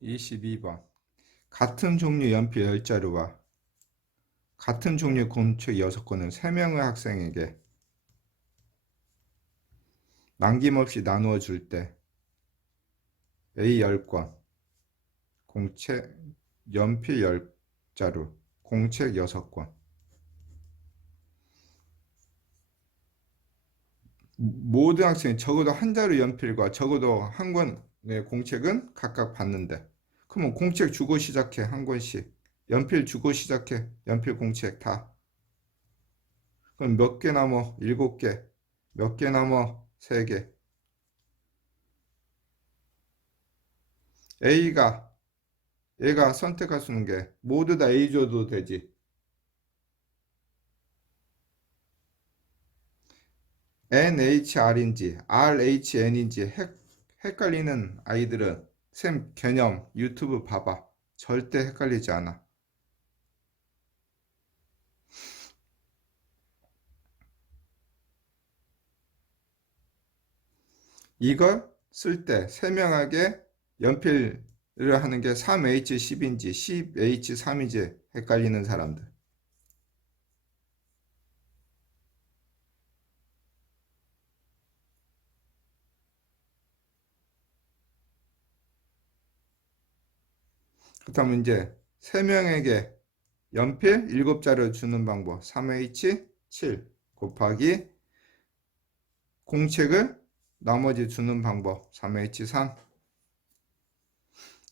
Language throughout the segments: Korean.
22번. 같은 종류 연필 10자루와 같은 종류 공책 6권을 3명의 학생에게 남김없이 나누어 줄 때 A 10권, 공책, 연필 10자루, 공책 6권. 모든 학생이 적어도 한 자루 연필과 적어도 한 권의 공책은 각각 받는데, 그러면 공책 주고 시작해, 한 권씩. 연필 주고 시작해, 연필 공책 다. 그럼 몇 개 남어? 7개. 몇 개 남어? 3개. A가, 얘가 선택할 수 있는 게 모두 다 A 줘도 되지. NHR인지 RHN인지 헷갈리는 아이들은 쌤 개념 유튜브 봐봐. 절대 헷갈리지 않아. 이걸 쓸 때 세명하게 연필을 하는 게 3H10인지 10H3인지 헷갈리는 사람들. 그렇다면 이제 3명에게 연필 7자를 주는 방법. 3H7 곱하기 공책을 나머지 주는 방법. 3H3.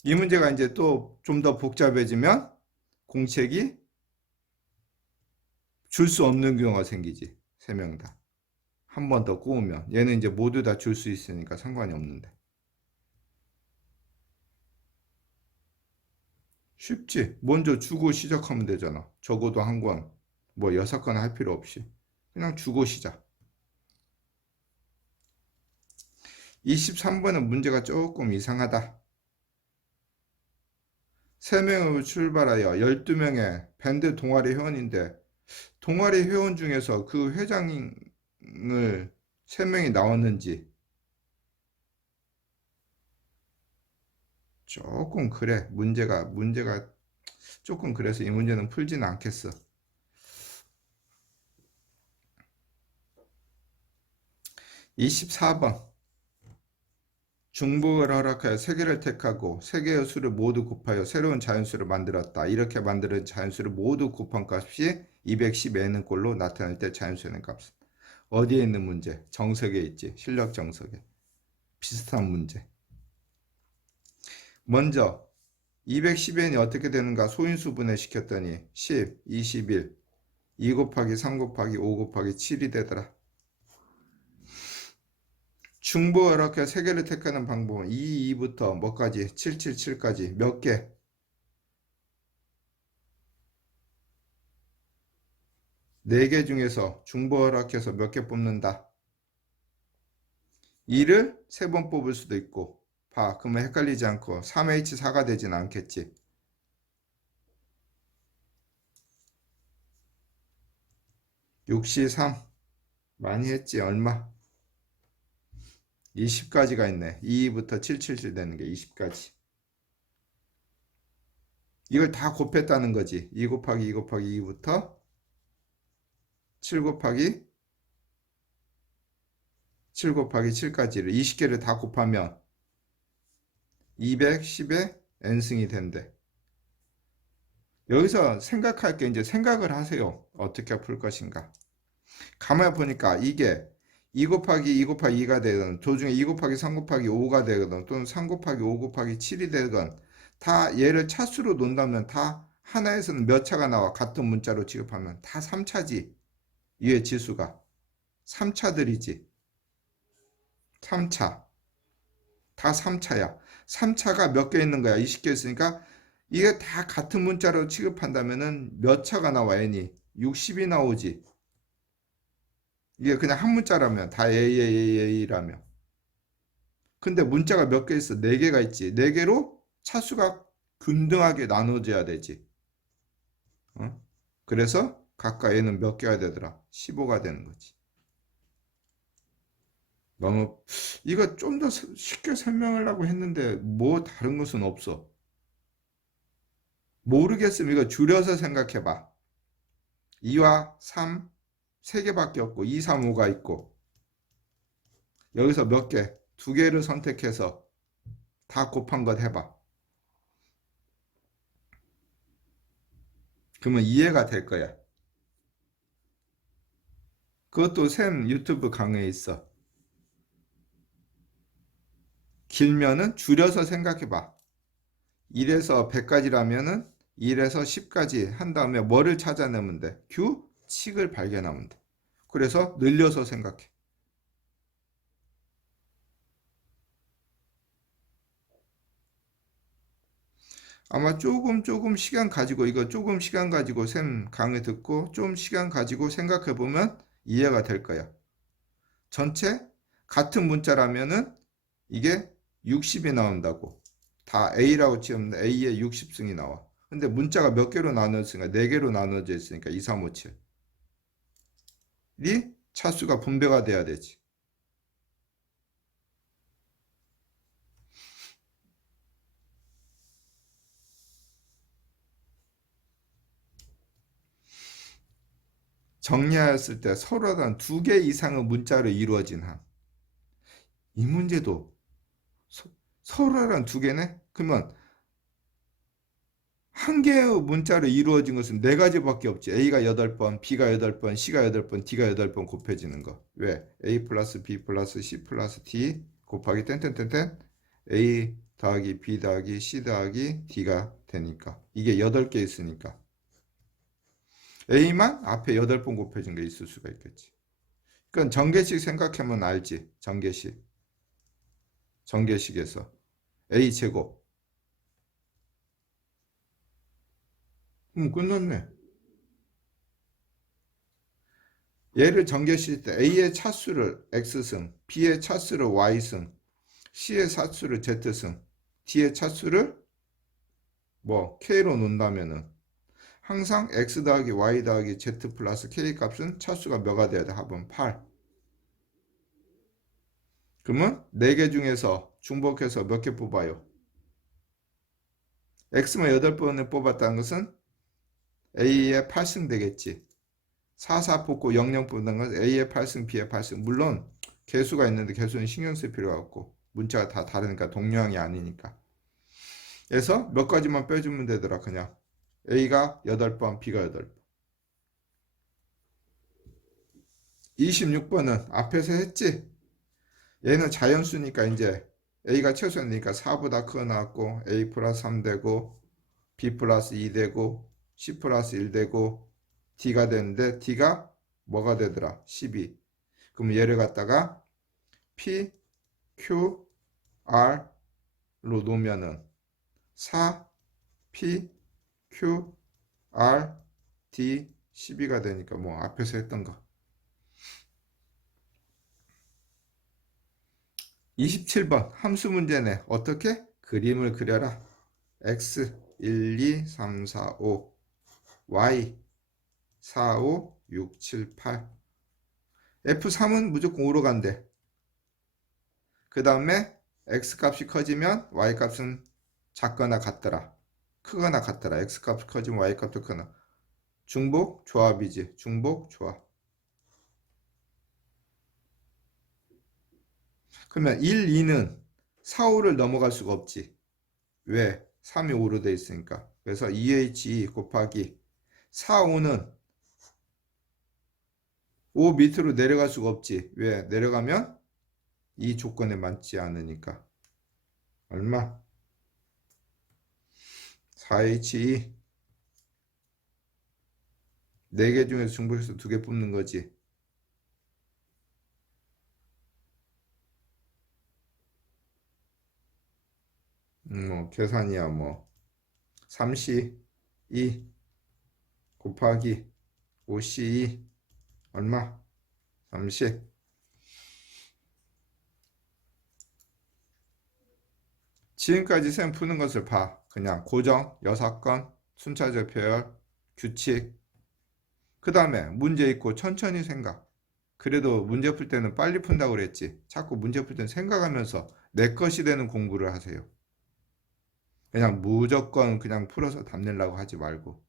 이 문제가 이제 또 좀 더 복잡해지면 공책이 줄 수 없는 경우가 생기지. 3명 다. 한 번 더 꼬우면. 얘는 이제 모두 다 줄 수 있으니까 상관이 없는데. 쉽지. 먼저 주고 시작하면 되잖아. 적어도 한 권, 뭐 6권 할 필요 없이. 그냥 주고 시작. 23번은 문제가 조금 이상하다. 3명으로 출발하여 12명의 밴드 동아리 회원인데 동아리 회원 중에서 그 회장을 3명이 나왔는지 조금 그래. 문제가 조금 그래서 이 문제는 풀지는 않겠어. 24번. 중복을 허락하여 3개를 택하고 3개의 수를 모두 곱하여 새로운 자연수를 만들었다. 이렇게 만드는 자연수를 모두 곱한 값이 210n은 꼴로 나타날 때 자연수의 값은 어디에 있는 문제? 정석에 있지. 실력 정석에. 비슷한 문제. 먼저 210n이 어떻게 되는가 소인수 분해시켰더니 10, 21, 2 곱하기 3 곱하기 5 곱하기 7이 되더라. 중복 이렇게 3개를 택하는 방법은 2, 2부터 뭐까지? 7, 7, 7까지 몇 개? 4개 중에서 중복 허락해서 몇 개 뽑는다? 2를 3번 뽑을 수도 있고 봐. 그러면 헷갈리지 않고 3H4가 되진 않겠지. 63 많이 했지. 얼마? 20까지가 있네. 2부터 777 되는 게 20까지. 이걸 다 곱했다는 거지. 2 곱하기 2 곱하기 2부터 7 곱하기 7 곱하기 7까지를 20개를 다 곱하면 210의 n승이 된대. 여기서 생각할 게 이제 생각을 하세요. 어떻게 풀 것인가. 가만히 보니까 이게 2 곱하기 2 곱하기 2가 되든 도중에 2 곱하기 3 곱하기 5가 되거든 또는 3 곱하기 5 곱하기 7이 되건 다 얘를 차수로 놓는다면 다 하나에서는 몇 차가 나와. 같은 문자로 취급하면 다 3차지. 위의 지수가 3차들이지. 3차 다 3차야. 3차가 몇 개 있는 거야. 20개 있으니까 이게 다 같은 문자로 취급한다면은 몇 차가 나와. n이 60이 나오지. 이게 그냥 한 문자라면 다 A라며. 근데 문자가 몇 개 있어? 4개가 있지. 4개로 차수가 균등하게 나눠져야 되지. 어? 그래서 각각 얘는 몇 개가 되더라? 15가 되는 거지. 너무 이거 좀 더 쉽게 설명하려고 했는데 뭐 다른 것은 없어. 모르겠으면 이거 줄여서 생각해봐. 2와 3, 3개밖에 없고 2, 3, 5가 있고 여기서 몇 개? 2개를 선택해서 다 곱한 것 해봐. 그러면 이해가 될 거야. 그것도 샘 유튜브 강의에 있어. 길면은 줄여서 생각해봐. 1에서 100까지라면은 1에서 10까지 한 다음에 뭐를 찾아내면 돼? 규칙을 발견하면 돼. 그래서 늘려서 생각해. 아마 조금 시간 가지고 이거 조금 시간 가지고 샘 강의 듣고 좀 시간 가지고 생각해 보면 이해가 될 거야. 전체 같은 문자라면은 이게 60이 나온다고. 다 A라고 치면 A에 60승이 나와. 근데 문자가 몇 개로 나눠졌으니까 4개로 나눠져 있으니까 2, 3, 5, 7. 이 차수가 분배가 돼야 되지. 정리하였을 때 서로 단 2개 이상의 문자로 이루어진 한. 이 문제도 서로란 2개네? 그러면 한 개의 문자로 이루어진 것은 4가지밖에 없지. A가 8번, B가 8번, C가 8번, D가 8번 곱해지는 거. 왜? A 플러스 B 플러스 C 플러스 D 곱하기 땡땡땡땡 A 더하기 B 더하기 C 더하기 D가 되니까. 이게 8개 있으니까. A만 앞에 8번 곱해진 게 있을 수가 있겠지. 그건 전개식 생각하면 알지. 전개식. 전개식에서 A 제곱. 끝났네. 얘를 전개시킬 때 A의 차수를 X승, B의 차수를 Y승, C의 차수를 Z승, D의 차수를 K로 놓는다면은 항상 X 더하기 Y 더하기 Z 플러스 K 값은 차수가 몇가 돼야 돼? 합은 8. 그러면 4개 중에서 중복해서 몇 개 뽑아요? X만 8번을 뽑았다는 것은 A의 8승 되겠지. 4, 4 뽑고 0, 0 뽑는 건 A의 8승, B의 8승. 물론 개수가 있는데 개수는 신경 쓸 필요가 없고 문자가 다 다르니까 동량이 아니니까. 그래서 몇 가지만 빼주면 되더라. 그냥 A가 8번, B가 8번. 26번은 앞에서 했지. 얘는 자연수니까 이제 A가 최소니까 4보다 크거 나왔고 A 플러스 3 되고 B 플러스 2 되고 C 플러스 1 되고 D가 되는데 D가 뭐가 되더라? 12. 그럼 얘를 갖다가 P, Q, R로 놓으면은 4, P, Q, R, D, 12가 되니까 앞에서 했던 거. 27번 함수 문제네. 어떻게? 그림을 그려라. X 1, 2, 3, 4, 5 Y 4, 5, 6, 7, 8 F3은 무조건 5로 간대. 그 다음에 X값이 커지면 Y값은 작거나 같더라. 크거나 같더라. X값이 커지면 Y값도 크거나. 중복 조합이지. 중복 조합. 그러면 1, 2는 4, 5를 넘어갈 수가 없지. 왜? 3이 5로 돼 있으니까. 그래서 2H 곱하기 4, 5는 5 밑으로 내려갈 수가 없지. 왜? 내려가면 이 조건에 맞지 않으니까. 얼마? 4H2 4개 중에서 중복해서 2개 뽑는 거지. 계산이야 3C2 곱하기 5C2 얼마? 30. 지금까지 쌤 푸는 것을 봐. 그냥 고정, 여사건, 순차적 표열, 규칙. 그 다음에 문제 있고 천천히 생각. 그래도 문제 풀 때는 빨리 푼다고 그랬지. 자꾸 문제 풀 때는 생각하면서 내 것이 되는 공부를 하세요. 그냥 무조건 그냥 풀어서 답내려고 하지 말고.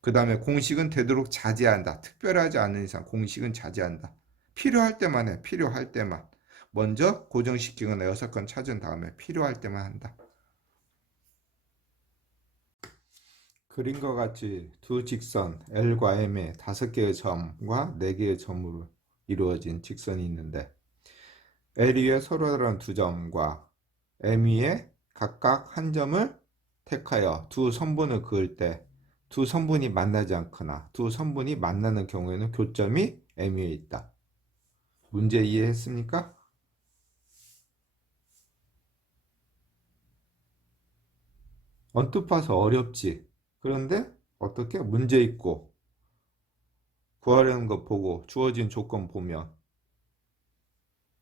그 다음에 공식은 되도록 자제한다. 특별하지 않은 이상 공식은 자제한다. 필요할 때만 해. 필요할 때만. 먼저 고정시키거나 6건 찾은 다음에 필요할 때만 한다. 그림과 같이 두 직선 L과 M의 5개의 점과 4개의 점으로 이루어진 직선이 있는데 L 위에 서로 다른 두 점과 M 위에 각각 한 점을 택하여 두 선분을 그을 때 두 선분이 만나지 않거나 두 선분이 만나는 경우에는 교점이 M 위에 있다. 문제 이해했습니까? 언뜻 봐서 어렵지. 그런데 어떻게 문제 있고 구하려는 거 보고 주어진 조건 보면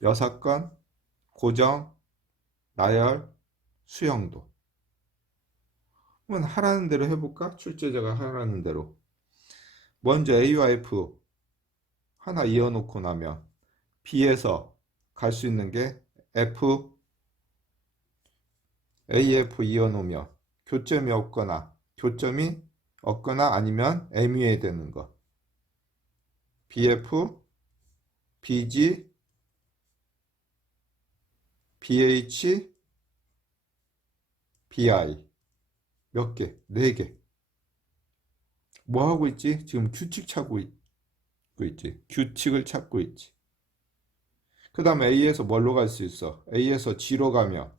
여사건, 고정, 나열, 수형도. 그러면 하라는 대로 해볼까? 출제자가 하라는 대로. 먼저 A와 F 하나 이어놓고 나면 B에서 갈 수 있는 게 F, AF 이어놓으면 교점이 없거나 아니면 M 위에 되는 거. BF, BG, BH, BI. 몇 개? 4개. 뭐 하고 있지? 지금 규칙 찾고 있지. 규칙을 찾고 있지. 그 다음에 A에서 뭘로 갈 수 있어? A에서 G로 가면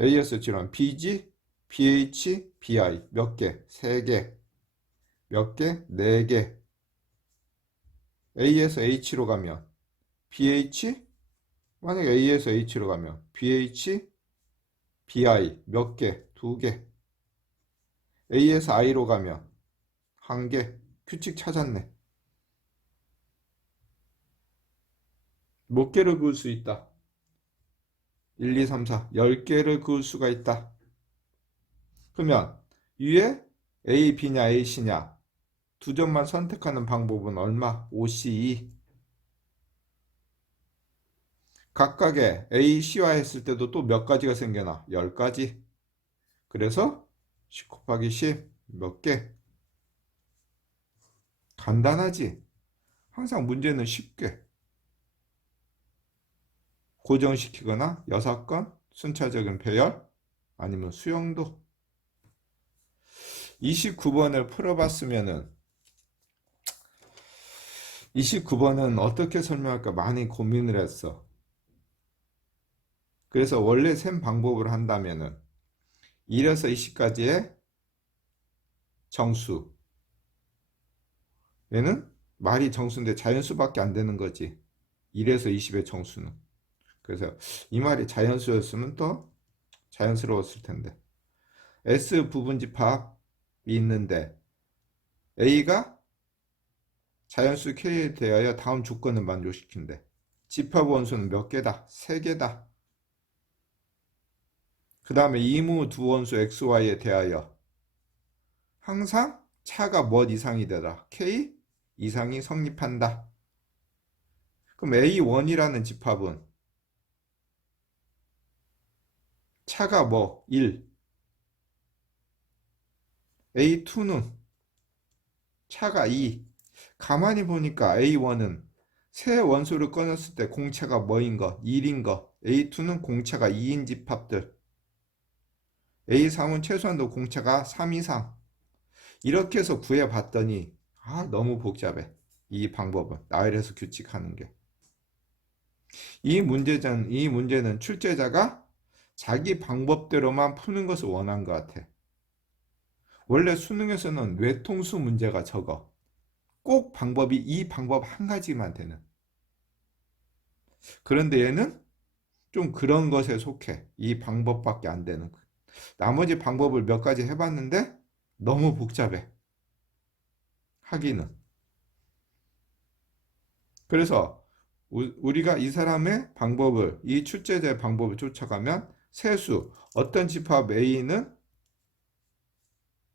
A에서 G로 BG, BH, BI 몇 개? 3개. 몇 개? 4개. A에서 H로 가면 BH, 만약에 A에서 H로 가면 BH, BI 몇 개? 2개. A에서 I로 가면 1개. 규칙 찾았네. 몇 개를 그을 수 있다? 1, 2, 3, 4. 10개를 그을 수가 있다. 그러면 위에 A, B냐, A, C냐 두 점만 선택하는 방법은 얼마? 5C2. 각각의 A, C화 했을 때도 또 몇 가지가 생겨나? 10가지. 그래서 10 곱하기 10 몇 개? 간단하지? 항상 문제는 쉽게 고정시키거나 6건 순차적인 배열 아니면 수영도. 29번을 풀어봤으면은 29번은 어떻게 설명할까 많이 고민을 했어. 그래서 원래 셈 방법을 한다면은 1에서 20까지의 정수. 얘는 말이 정수인데 자연수밖에 안 되는 거지. 1에서 20의 정수는. 그래서 이 말이 자연수였으면 더 자연스러웠을 텐데. S 부분집합이 있는데 A가 자연수 K에 대하여 다음 조건을 만족시킨대. 집합 원소는 몇 개다? 3개다. 그 다음에 이무 두 원소 XY에 대하여 항상 차가 몇 이상이 되라. K 이상이 성립한다. 그럼 A1이라는 집합은 차가 뭐 1, A2는 차가 2. 가만히 보니까 A1은 새 원소를 꺼냈을 때 공차가 뭐인 거? 1인 거. A2는 공차가 2인 집합들. A3은 최소한도 공차가 3 이상. 이렇게 해서 구해봤더니 너무 복잡해. 이 방법은 나열해서 규칙하는 게. 이 문제는 출제자가 자기 방법대로만 푸는 것을 원한 것 같아. 원래 수능에서는 외통수 문제가 적어. 꼭 방법이 이 방법 한 가지만 되는. 그런데 얘는 좀 그런 것에 속해. 이 방법밖에 안 되는. 나머지 방법을 몇 가지 해봤는데 너무 복잡해. 하기는. 그래서 우리가 이 사람의 방법을, 이 출제자의 방법을 쫓아가면 세수, 어떤 집합 A는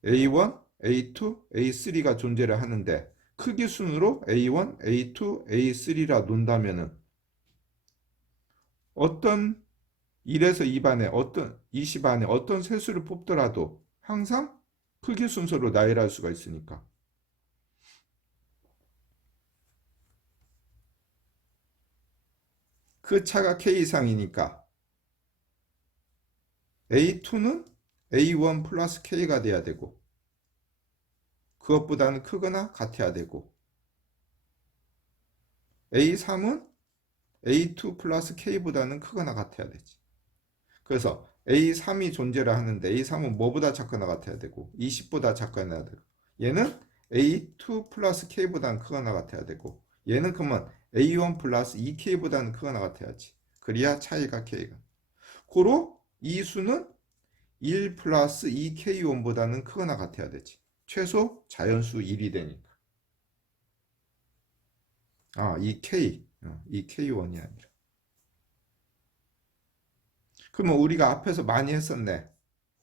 A1, A2, A3가 존재를 하는데 크기 순으로 A1, A2, A3라 논다면은 어떤 1에서 2반에 20안에 어떤 세수를 뽑더라도 항상 풀기 순서로 나열할 수가 있으니까. 그 차가 K 이상이니까 A2는 A1 플러스 K가 돼야 되고 그것보다는 크거나 같아야 되고 A3은 A2 플러스 K보다는 크거나 같아야 되지. 그래서 A3이 존재를 하는데 A3은 뭐보다 작거나 같아야 되고 20보다 작거나 되고 얘는 A2 플러스 K보다는 크거나 같아야 되고 얘는 그러면 A1 플러스 2K보다는 크거나 같아야지. 그래야 차이가 K가. 고로 이 수는 1 플러스 2K1보다는 크거나 같아야 되지. 최소 자연수 1이 되니까. 이 K, 이 K1이 아니라. 그러면 우리가 앞에서 많이 했었네.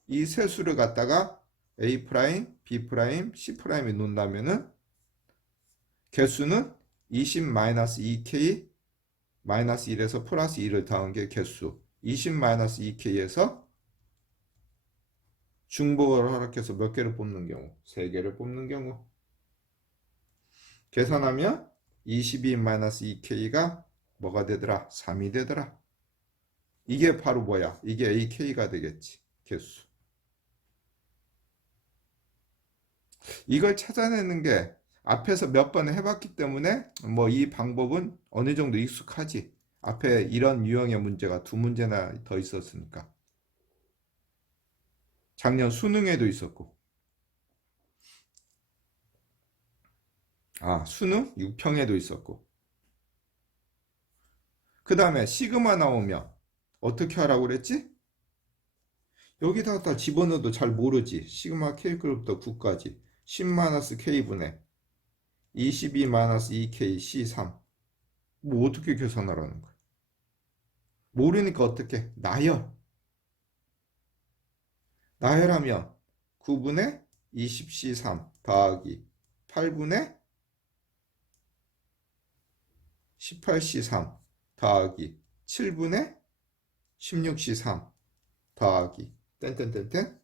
이 세 수를 갖다가 A 프라임, B 프라임, C 프라임에 놓는다면은 개수는 20-2K 마이너스 1에서 플러스 2를 더한 게 개수. 20-2K에서 중복을 허락해서 몇 개를 뽑는 경우? 3개를 뽑는 경우. 계산하면 22-2K가 뭐가 되더라? 3이 되더라. 이게 바로 뭐야? 이게 AK가 되겠지. 개수. 이걸 찾아내는 게 앞에서 몇 번 해봤기 때문에 뭐 이 방법은 어느 정도 익숙하지. 앞에 이런 유형의 문제가 2문제나 더 있었으니까. 작년 수능에도 있었고. 수능 6평에도 있었고. 그 다음에 시그마 나오면 어떻게 하라고 그랬지? 여기다가 집어넣어도 잘 모르지. 시그마 K급부터 9까지 10-K분의 22-2K C3. 뭐 어떻게 계산하라는 거야? 모르니까 어떻게? 나열하면 9분의 20C3 더하기 8분의 18C3 더하기 7분의 16C3 더하기 땡땡땡땡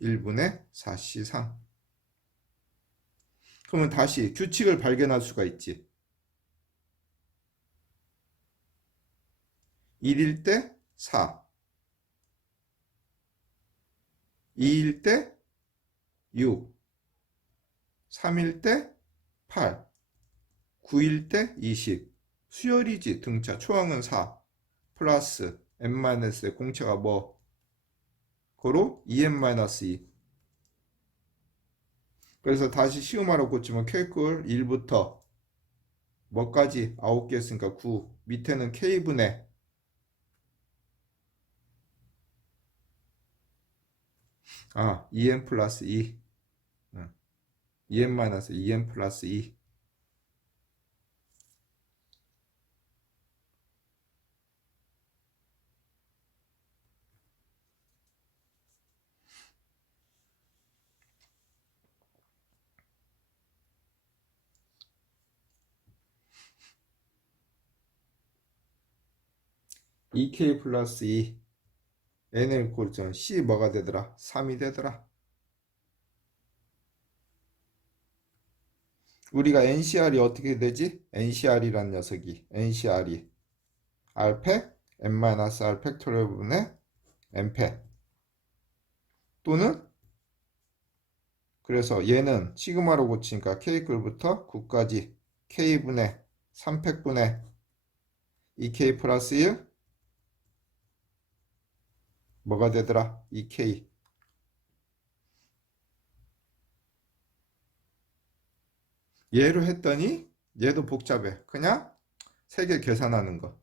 1분의 4C3. 그러면 다시 규칙을 발견할 수가 있지. 1일 때 4, 2일 때 6, 3일 때 8, 9일 때 20. 수열이지. 등차 초항은 4 플러스 n-의 공차가 뭐? 고로 2n-2. 그래서 다시 시그마로 고치면 K꼴 1부터 뭐까지? 9개 했으니까 9. 밑에는 K분의 2n 플러스 2. 2n 플러스 2. EK 플러스 2 n을 고르면 C 뭐가 되더라? 3이 되더라. 우리가 NCR이 어떻게 되지? NCR이란 녀석이 NCR이 R팩 n-R 팩토리얼분의 n팩 또는 그래서 얘는 시그마로 고치니까 K급부터 9까지 K분의 3팩분의 2K 플러스 1 뭐가 되더라? 2K. 얘로 했더니 얘도 복잡해. 그냥 3개 계산하는 거.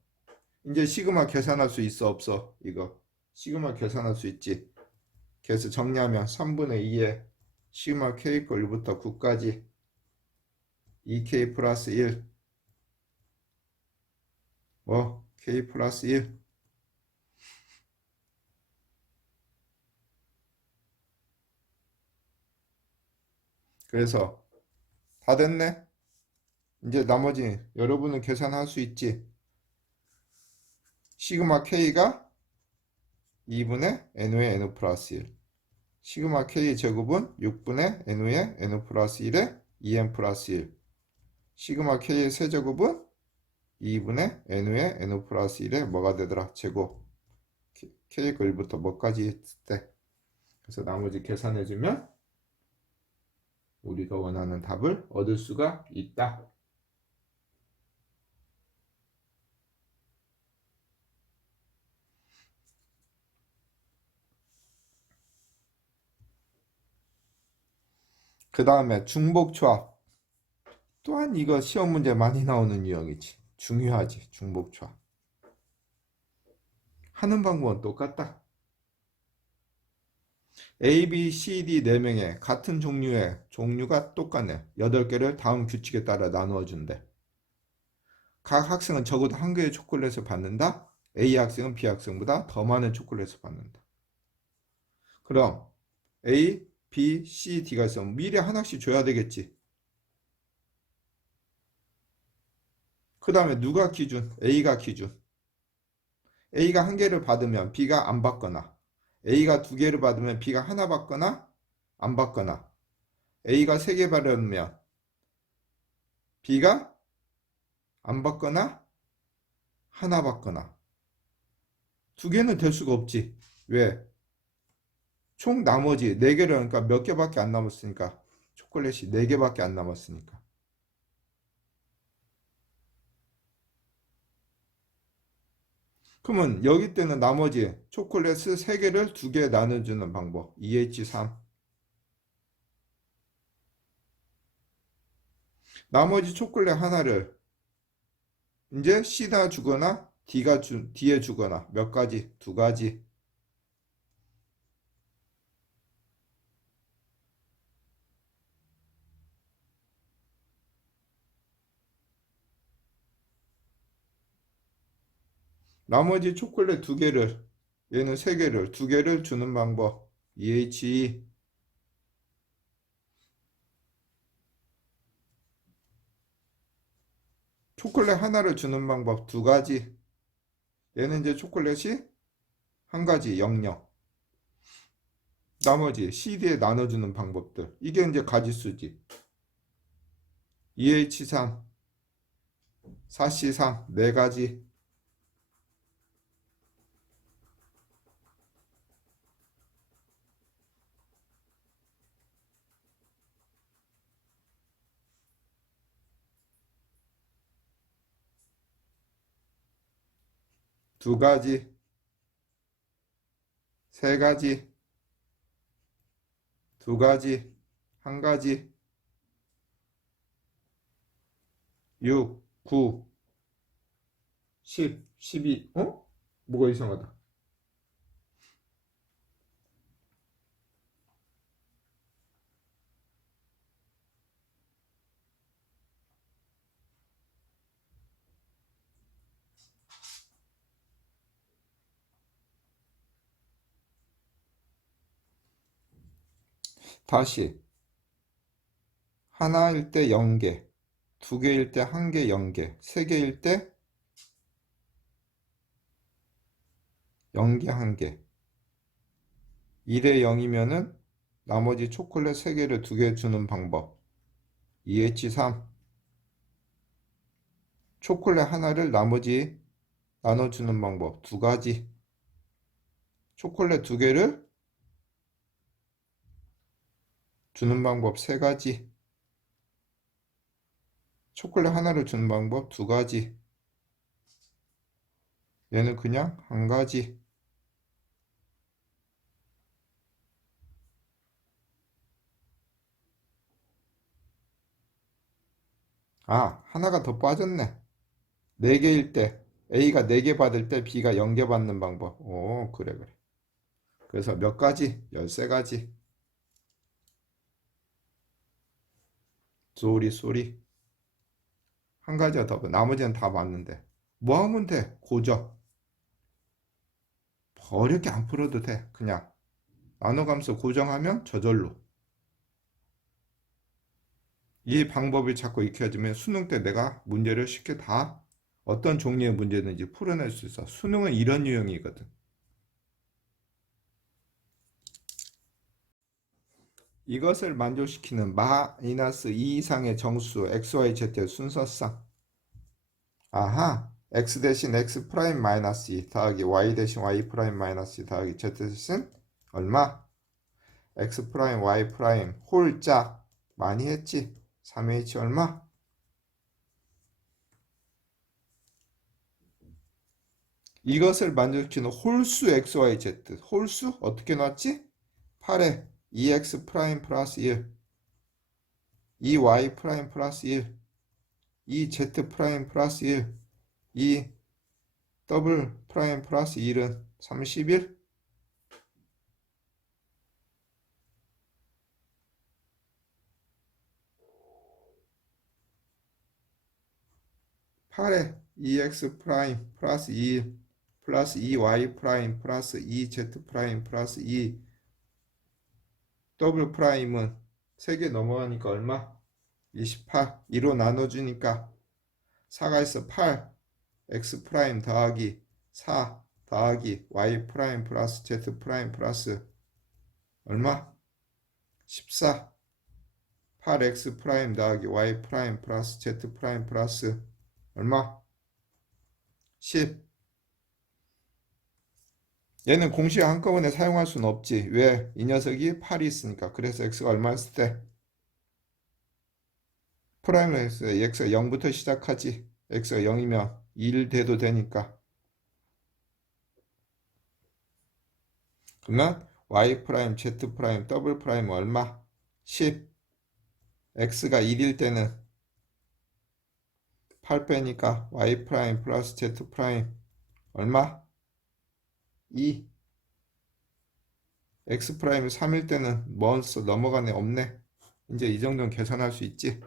이제 시그마 계산할 수 있어 없어? 이거 시그마 계산할 수 있지. 그래서 정리하면 3분의 2에 시그마 K 거 1부터 9까지 2K 플러스 1 K 플러스 1 그래서 다 됐네. 이제 나머지 여러분은 계산할 수 있지. 시그마 K가 2분의 n의 n 플러스 1. 시그마 k의 제곱은 6분의 n의 n 플러스 1의 2n 플러스 1. 시그마 k의 세제곱은 2분의 n의 n 플러스 1의 뭐가 되더라? 제곱. k가 1부터 뭐까지 했을 때. 그래서 나머지 계산해주면 우리가 원하는 답을 얻을 수가 있다. 그 다음에 중복초합. 또한 이거 시험 문제 많이 나오는 유형이지. 중요하지. 중복초합. 하는 방법은 똑같다. A, B, C, D 4명의 같은 종류의 종류가 똑같네. 8개를 다음 규칙에 따라 나누어 준대. 각 학생은 적어도 한 개의 초콜릿을 받는다. A 학생은 B 학생보다 더 많은 초콜릿을 받는다. 그럼 A, B, C, D가 있으면 미리 하나씩 줘야 되겠지. 그 다음에 누가 기준? A가 기준. A가 한 개를 받으면 B가 안 받거나, A가 두 개를 받으면 B가 하나 받거나 안 받거나, A가 세 개 받으면 B가 안 받거나 하나 받거나. 두 개는 될 수가 없지. 왜? 총 나머지 네 개를, 그러니까 몇 개밖에 안 남았으니까, 초콜릿이 네 개밖에 안 남았으니까. 그러면 여기 때는 나머지 초콜릿을 3개를 2개 나눠주는 방법. EH3. 나머지 초콜릿 하나를 이제 C다 주거나 D에 주거나. 몇 가지? 2가지. 나머지 초콜릿 2개를, 얘는 3개를, 2개를 주는 방법. EH2. 초콜릿 하나를 주는 방법 2가지. 얘는 이제 초콜릿이 한 가지, 00. 나머지 CD에 나눠주는 방법들. 이게 이제 가지수지. EH3, 4C3, 4가지. 두 가지, 세 가지, 두 가지, 한 가지, 6, 9, 10, 12. 어? 뭐가 이상하다. 다시. 하나일 때 0개, 두 개일 때 1개 0개, 세 개일 때 0개 1개. 1에 0이면은 나머지 초콜릿 3개를 2개 주는 방법. EH3. 초콜릿 하나를 나머지 나눠주는 방법 2가지. 초콜릿 2개를 주는 방법 3가지. 초콜릿 하나를 주는 방법 2가지. 얘는 그냥 1가지. 아, 하나가 더 빠졌네. 4개일 때 A가 4개 받을 때 B가 0개 받는 방법. 오, 그래 그래. 그래서 몇 가지? 13가지. 쏘리. 한 가지가 더, 나머지는 다 맞는데. 뭐 하면 돼? 고정. 어렵게 안 풀어도 돼. 그냥 나눠가면서 고정하면 저절로. 이 방법을 자꾸 익혀지면 수능 때 내가 문제를 쉽게 다 어떤 종류의 문제든지 풀어낼 수 있어. 수능은 이런 유형이거든. 이것을 만족시키는 마이너스 2 이상의 정수 XYZ의 순서상. 아하, x 대신 x 프라임 마이너스 2 더하기 y 대신 y 프라임 마이너스 2 더하기 z 대신 얼마? x 프라임 y 프라임 홀짝 많이 했지? 3h 얼마? 이것을 만족시키는 홀수 XYZ. 홀수 어떻게 나왔지? 8에 2x 프라임 플러스 1, 2y 프라임 플러스 1, 2z 프라임 플러스 1, 2 더블 프라임 플러스 1은 31. 팔에 2x 프라임 플러스 2 플러스 2y 프라임 플러스 2z 프라임 플러스 2 더블 프라임은 3개 넘어가니까 얼마? 28. 2로 나눠주니까 4가 있어. 8 x 프라임 더하기 4 더하기 y 프라임 플러스 z 프라임 플러스 얼마? 14. 8x 프라임 더하기 y 프라임 플러스 z 프라임 플러스 얼마? 10. 얘는 공식 한꺼번에 사용할 수는 없지. 왜? 이 녀석이 8이 있으니까. 그래서 x가 얼마였을 때? 프라임을 했어요. x가 0부터 시작하지. x가 0이면 1 돼도 되니까. 그러면 y 프라임, z 프라임, 더블 프라임 얼마? 10. x가 1일 때는 8 빼니까 y 프라임 플러스 z 프라임 얼마? 2. x 프라임이 3일 때는 먼스 넘어가네. 없네. 이제 이 정도는 계산할 수 있지.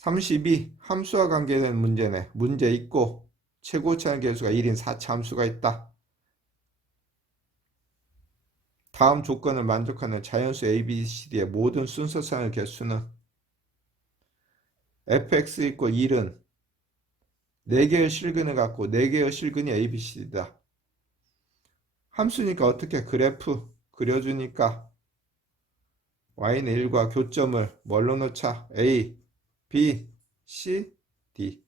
32. 함수와 관계된 문제네. 문제 있고 최고차의 개수가 1인 4차 함수가 있다. 다음 조건을 만족하는 자연수 ABCD의 모든 순서상의 개수는 fx 있고 1은 4개의 실근을 갖고 4개의 실근이 ABCD다. 함수니까 어떻게 그래프 그려주니까 y는 1과 교점을 뭘로 놓자? A, B, C, D.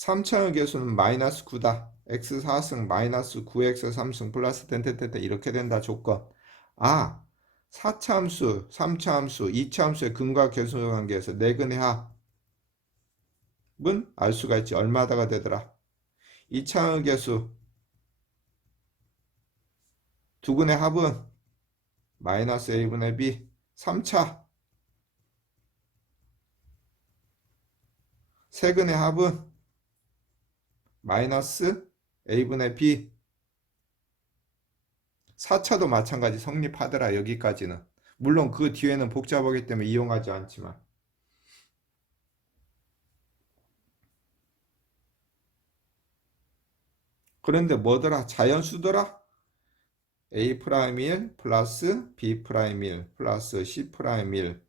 3차의 개수는 마이너스 9다. x 4승 마이너스 9x 3승 플러스 텐텐텐 이렇게 된다. 조건. 아, 4차 함수, 3차 함수, 2차 함수의 근과 계수 관계에서 내근의 합은 알 수가 있지. 얼마다가 되더라. 2차의 개수 두 근의 합은 마이너스 a분의 b. 3차 세 근의 합은 마이너스 a분의 b. 4차도 마찬가지 성립하더라. 여기까지는. 물론 그 뒤에는 복잡하기 때문에 이용하지 않지만. 그런데 뭐더라? 자연수더라? A'1 플러스 B'1 플러스 C'1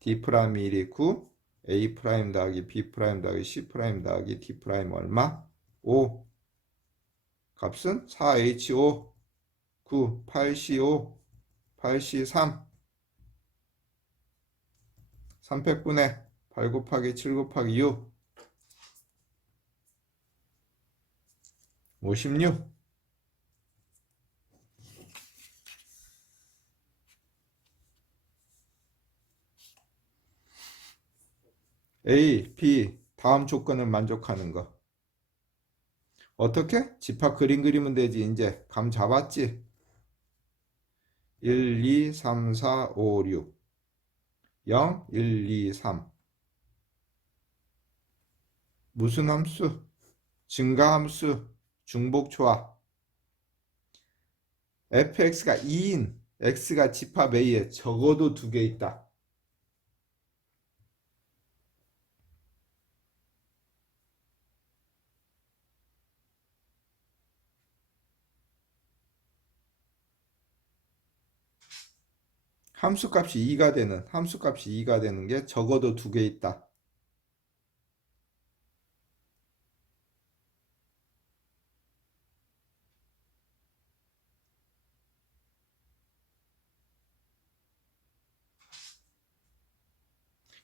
D'1이 9 A' 더하기 B' 더하기 C' 더하기 D' 얼마? 5. 값은 4H5 9 8C5 8C3 300분의 8 곱하기 7 곱하기 6 56. A, B 다음 조건을 만족하는 거. 어떻게? 집합 그림 그리면 되지. 이제 감 잡았지? 1, 2, 3, 4, 5, 6 0, 1, 2, 3 무슨 함수? 증가함수 중복초합. fx가 2인 x가 집합 a에 적어도 2개 있다. 함수값이 2가 되는 게 적어도 2개 있다.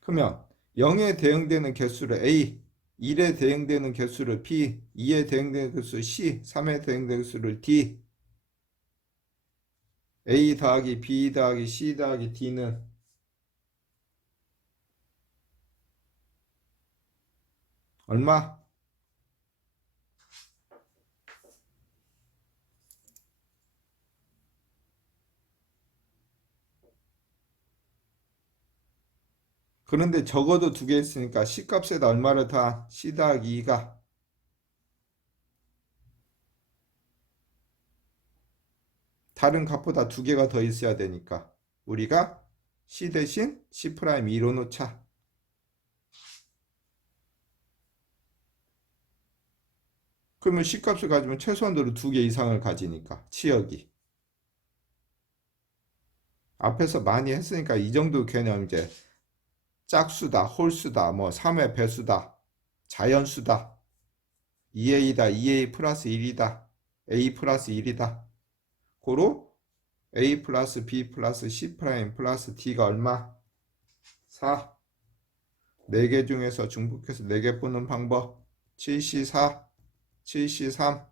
그러면 0에 대응되는 개수를 A, 1에 대응되는 개수를 B, 2에 대응되는 개수를 C, 3에 대응되는 개수를 D, A 더하기 B 더하기 C 더하기 D는 얼마? 그런데 적어도 2개 있으니까 C 값에다 얼마를 다 C 더하기 2가 다른 값보다 2개가 더 있어야 되니까 우리가 C 대신 C'2로 놓자. 그러면 C 값을 가지면 최소한도로 2개 이상을 가지니까 치역이 앞에서 많이 했으니까 이 정도 개념 이제 짝수다, 홀수다, 뭐 3의 배수다, 자연수다, 2A다, 2A 플러스 1이다, A 플러스 1이다. 고로 A 플러스 B 플러스 C 프라임 플러스 D가 얼마? 4. 4개 중에서 중복해서 4개 뽑는 방법 7C4, 7C3,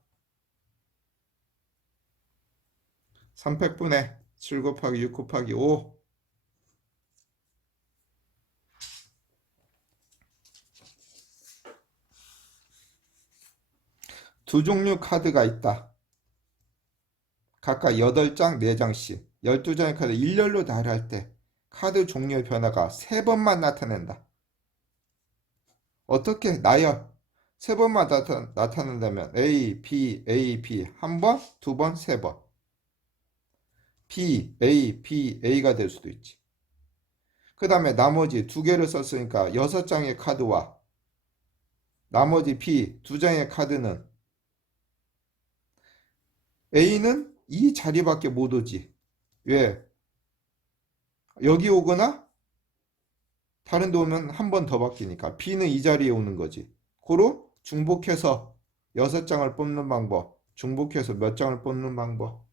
300분의 7 곱하기 6 곱하기 5. 두 종류 카드가 있다. 각각 8장, 4장씩 12장의 카드 일렬로 나열할 때 카드 종류의 변화가 3번만 나타낸다. 어떻게 나열? 3번만 나타난다면 A, B, A, B 한 번, 2번, 3번 B, A, B, A가 될 수도 있지. 그 다음에 나머지 2개를 썼으니까 6장의 카드와 나머지 B 2장의 카드는 A는 이 자리밖에 못 오지. 왜? 여기 오거나 다른 데 오면 한 번 더 바뀌니까 B는 이 자리에 오는 거지. 고로 중복해서 6장을 뽑는 방법, 중복해서 몇 장을 뽑는 방법.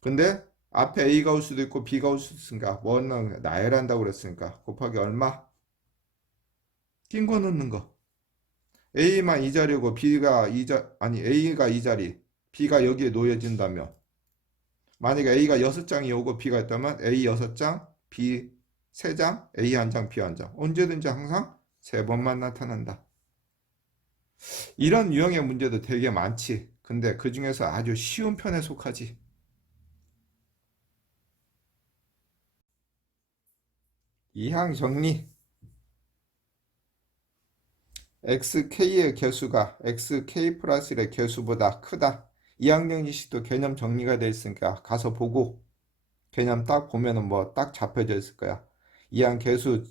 근데 앞에 A가 올 수도 있고 B가 올 수도 있으니까 뭐는 나열한다고 그랬으니까 곱하기 얼마? 낀 거 넣는 거. A만 이 자리고 A가 이 자리, B가 여기에 놓여진다면 만약에 A가 6장이 오고 B가 있다면 A 6장, B 3장, A 1장, B 1장. 언제든지 항상 3번만 나타난다. 이런 유형의 문제도 되게 많지. 근데 그 중에서 아주 쉬운 편에 속하지. 이항 정리. xk의 개수가 xk 플러스 1의 개수보다 크다. 이항 정리식도 개념 정리가 되어 있으니까 가서 보고 개념 딱 보면은 뭐 딱 잡혀져 있을 거야. 이항 개수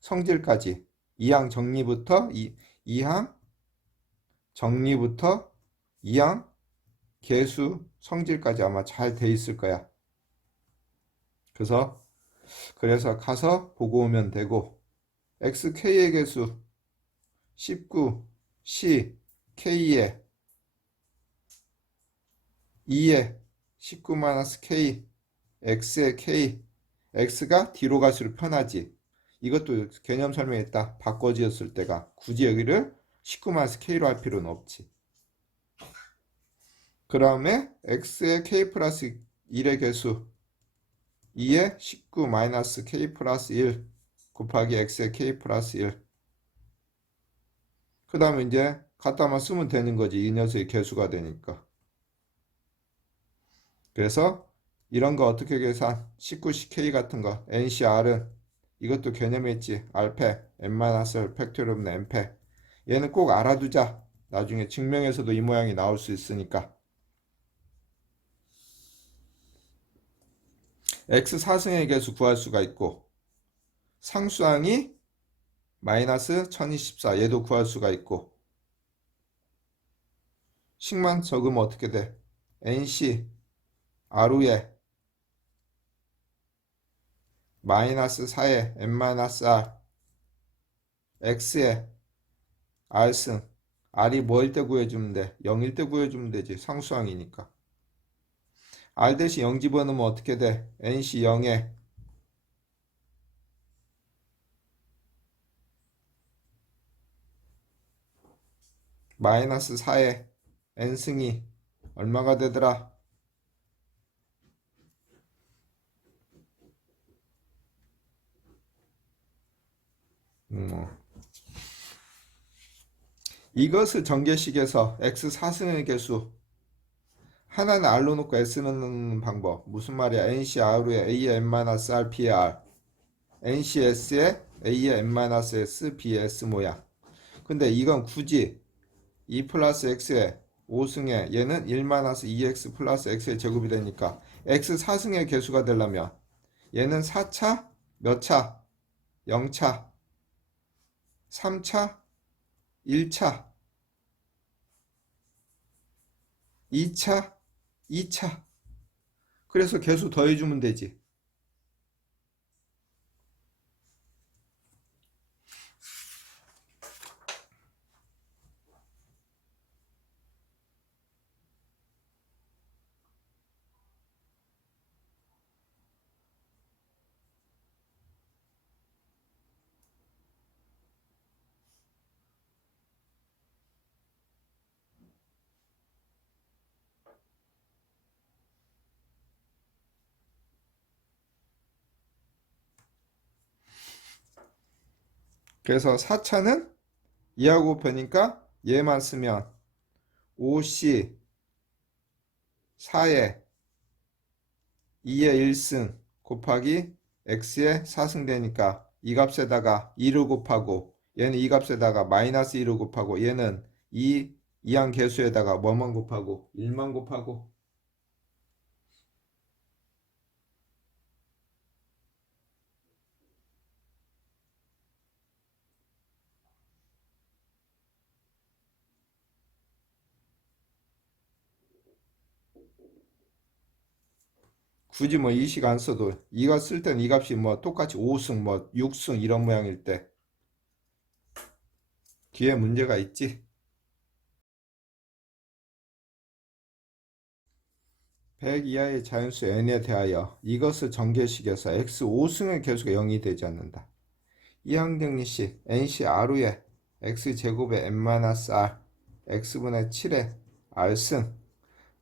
성질까지 이항 정리부터 이항 정리부터 이항 개수 성질까지 아마 잘 돼 있을 거야. 그래서 가서 보고 오면 되고 xk의 개수 19 c k의 2의 19-k x의 k x가 뒤로 갈수록 편하지. 이것도 개념 설명했다. 바꿔지었을 때가 굳이 여기를 19-k로 할 필요는 없지. 그 다음에 x의 k 플러스 1의 개수 2의 19-k 플러스 1 곱하기 x의 k 플러스 1. 그 다음에 이제 갖다만 쓰면 되는 거지. 이 녀석이 개수가 되니까. 그래서 이런 거 어떻게 계산? 19ck 같은 거 NCR은 이것도 개념이 있지. R팩, N-R 팩토리얼 N팩. 얘는 꼭 알아두자. 나중에 증명에서도 이 모양이 나올 수 있으니까. X 4승의 개수 구할 수가 있고 상수항이 마이너스 1024 얘도 구할 수가 있고 식만 적으면 어떻게 돼? NC R에 마이너스 4에 n-r x에 r승 r이 뭐일 때 구해주면 돼? 0일 때 구해주면 되지. 상수항이니까. r 대신 0 집어넣으면 어떻게 돼? nc 0에 마이너스 4에 n승이 얼마가 되더라? 이것을 전개식에서 x 4승의 개수 하나는 r로 놓고 s는 넣는 방법. 무슨 말이야? nc r에 a의 n-r b의 r NCS에 A의 n-s, B의 s 모양. 근데 이건 굳이 2 플러스 x에 5승에 얘는 1-2x 플러스 x의 제곱이 되니까 x 4승의 개수가 되려면 얘는 4차, 몇 차? 0차, 3차, 1차, 2차, 2차. 그래서 개수 더해주면 되지. 그래서 4차는 2하고 곱하니까 얘만 쓰면 5c 4에 2의 1승 곱하기 x의 4승 되니까 이 값에다가 2를 곱하고 얘는 이 값에다가 마이너스 2를 곱하고 얘는 이항 개수에다가 뭐만 곱하고 1만 곱하고 굳이 뭐 이 식 안 써도 이거 쓸 때는 이 값이 뭐 똑같이 5승 뭐 6승 이런 모양일 때 뒤에 문제가 있지. 100 이하의 자연수 n에 대하여 이것을 전개식에서 x 5승의 개수가 0이 되지 않는다. 이항정리식 nc r에 x제곱에 n-r x분의 7에 r승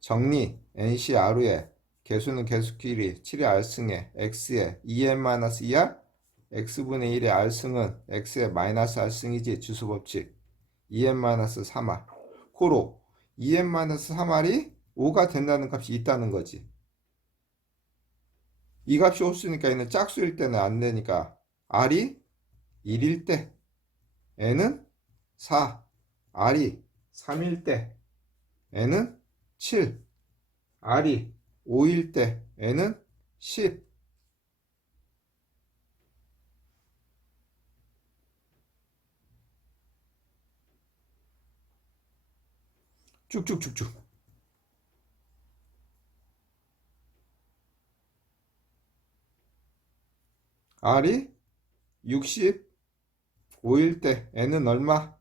정리 nc r에 개수는 개수끼리 7의 r승에 x에 2n-2r x분의 1의 r승은 x의 마이너스 r승이지. 주소법칙 2n-3r 고로 2n-3r이 5가 된다는 값이 있다는 거지. 이 값이 홀수니까 얘는 짝수일 때는 안 되니까 r이 1일 때 n은 4, r이 3일 때 n은 7, r이 5일 때 n은 10. 쭉쭉쭉쭉. r이 65일 때 n은 얼마?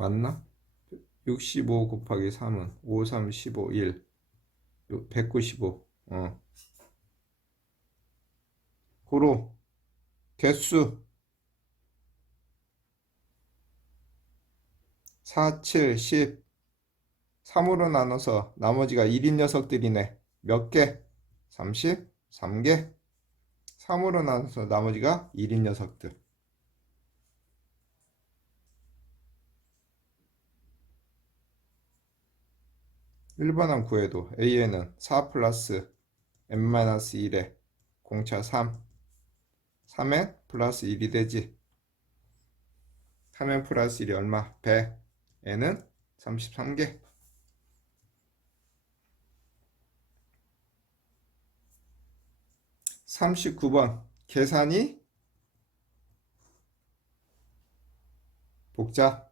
맞나? 65 곱하기 3은 5, 3, 15, 1 195. 고로 개수 4, 7, 10 3으로 나눠서 나머지가 1인 녀석들이네. 몇 개? 33개. 3으로 나눠서 나머지가 1인 녀석들. 일반항 구해도 A에는 4 플러스 n-1에 공차 3 3에 플러스 1이 되지. 3에 플러스 1이 얼마? 100. n은 33개. 39번 계산이 복잡.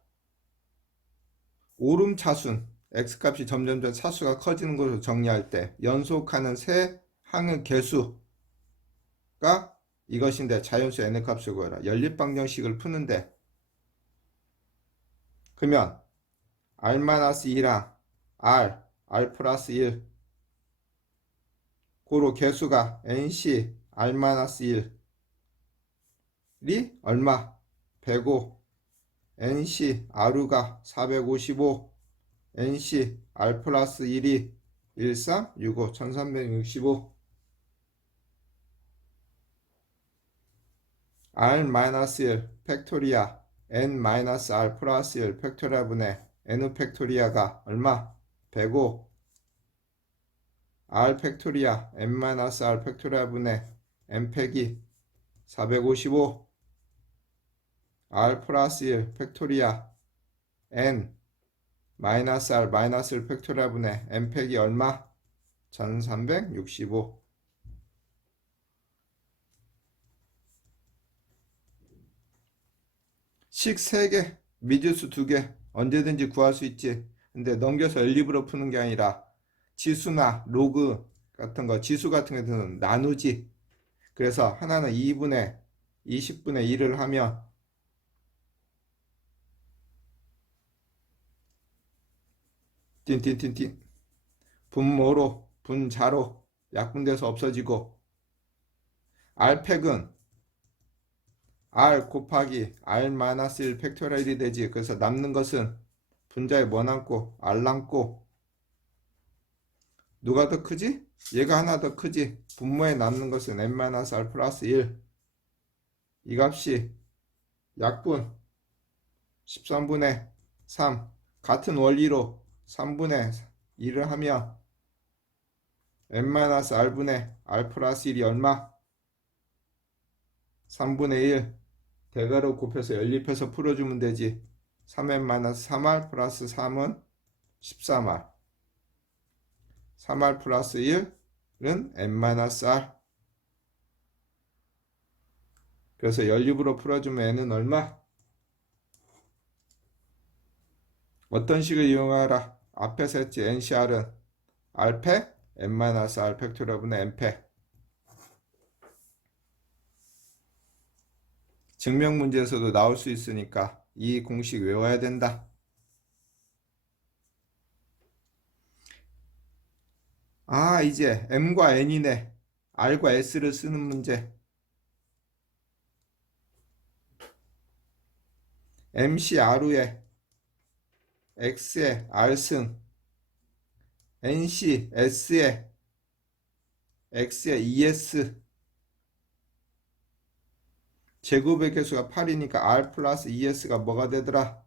오름차순 x값이 점점점 차수가 커지는 것으로 정리할 때 연속하는 세 항의 개수가 이것인데 자연수 n의 값을 구해라. 연립방정식을 푸는데 그러면 r-2랑 r 플러스 1 고로 개수가 nc r-1이 얼마? 105 nc r가 455 nc r 플러스 1이 1365 1365 r-1 팩토리아 n-r 플러스 1 팩토리아 분의 n 팩토리아가 얼마? 105 r 팩토리아 n-r 팩토리아 분의 n 팩이 455 r 플러스 1 팩토리아 n 마이너스 r 마이너스 1 팩토리아 분의 n 팩이 얼마? 1365 식 3개, 미지수 2개 언제든지 구할 수 있지. 근데 넘겨서 연립으로 푸는 게 아니라 지수나 로그 같은 거, 지수 같은 것들은 나누지. 그래서 하나는 2분의 20분의 1을 하면 띵띵띵띵 분모로 분자로 약분돼서 없어지고 r팩은 r 곱하기 r-1 팩토리얼이 되지. 그래서 남는 것은 분자에 뭐 남고? r 남고. 누가 더 크지? 얘가 하나 더 크지. 분모에 남는 것은 n-r 플러스 1. 이 값이 약분 13분의 3. 같은 원리로 3분의 1을 하면 n-r분의 r 플러스 1이 얼마? 3분의 1 대괄호 곱해서 연립해서 풀어주면 되지. 3n-3r 플러스 3은 13r 3r 플러스 1은 n-r. 그래서 연립으로 풀어주면 n은 얼마? 어떤 식을 이용하라? 앞에서 했지. ncr은 r팩 n-r 팩토리얼분의 n팩. 증명 문제에서도 나올 수 있으니까 이 공식 외워야 된다. 이제 m과 n이네. r과 s를 쓰는 문제. mc r에 x에 r승 nc s에 x에 es 제곱의 개수가 8이니까 r 플러스 es가 뭐가 되더라?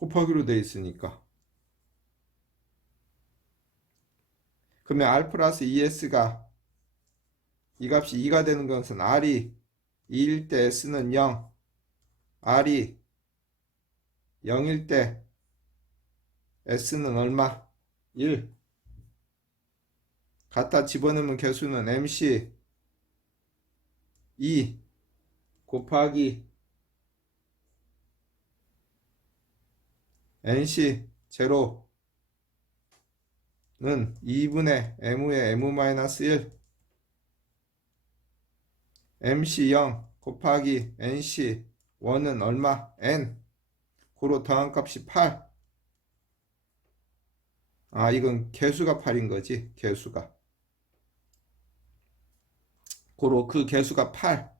곱하기로 돼 있으니까. 그러면 r 플러스 es가 이 값이 2가 되는 것은 r이 2일 때 s는 0, r이 0일 때 s는 얼마? 1. 갖다 집어넣으면 개수는 mc 2 곱하기 nc 제로는 2분의 m의 m-1 mc 0 곱하기 nc 1은 얼마? n 고로 더한 값이 8. 이건 개수가 8인 거지. 개수가 고로 그 개수가 8.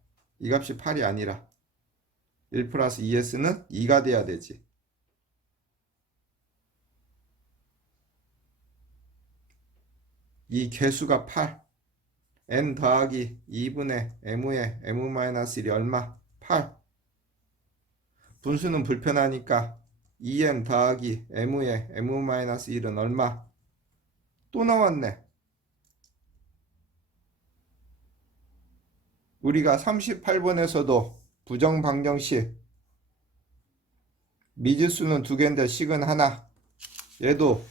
이 값이 8이 아니라 1 플러스 2s는 2가 돼야 되지. 이 개수가 8. n 더하기 2분의 m의 m-1이 얼마? 8. 분수는 불편하니까 2m 더하기 m의 m-1은 얼마? 또 나왔네. 우리가 38번에서도 부정방정식 미지수는 두 개인데 식은 하나. 얘도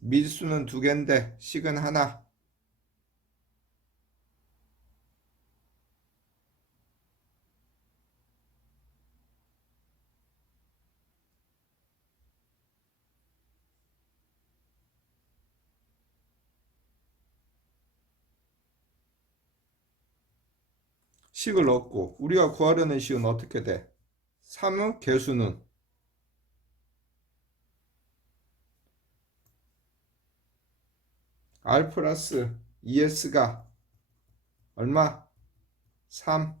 미지수는 두 개인데 식은 하나. 식을 얻고 우리가 구하려는 식은 어떻게 돼? 3의 개수는 R 플러스 2S가 얼마? 3.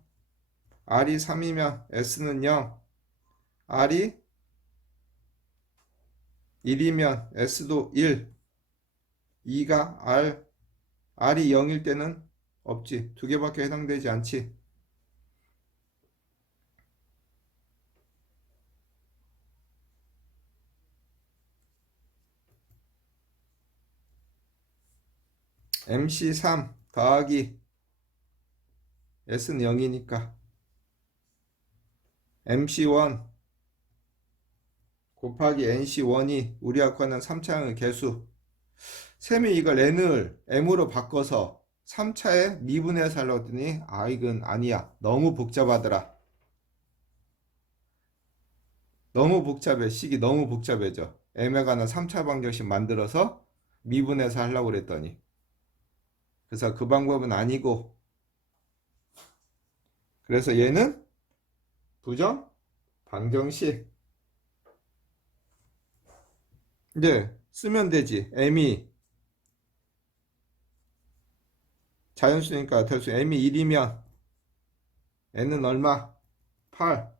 R이 3이면 S는 0. R이 1이면 S도 1. 2가 R이 0일 때는 없지. 두 개밖에 해당되지 않지. MC3 더하기 S는 0이니까 MC1 곱하기 NC1이 우리가 구하는 3차의 개수. 셈이 이걸 n을 m으로 바꿔서 3차에 미분해서 하려고 했더니 이건 아니야. 너무 복잡하더라. 너무 복잡해. 식이 너무 복잡해져. m에 관한 3차 방정식 만들어서 미분해서 하려고 그랬더니 그래서 그 방법은 아니고 그래서 얘는 부정 방정식. 이제 쓰면 되지. m이 자연수니까 대수 m이 1이면 n은 얼마? 8.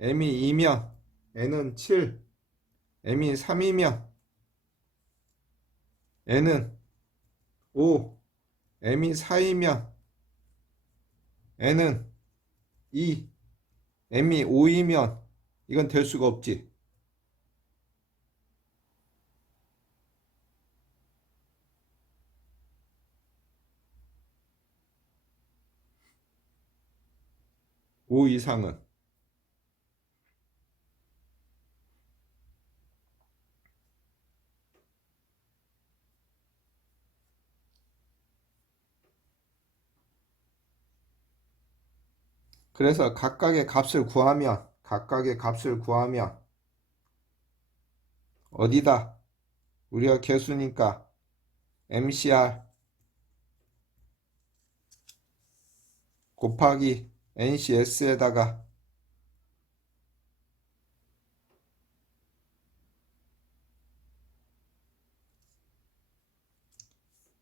m이 2면 n은 7. m이 3이면 n은 5. m이 4이면 n은 2. m이 5이면 이건 될 수가 없지. 오 이상은. 그래서 각각의 값을 구하면 어디다? 우리가 개수니까 MCR 곱하기 NCS에다가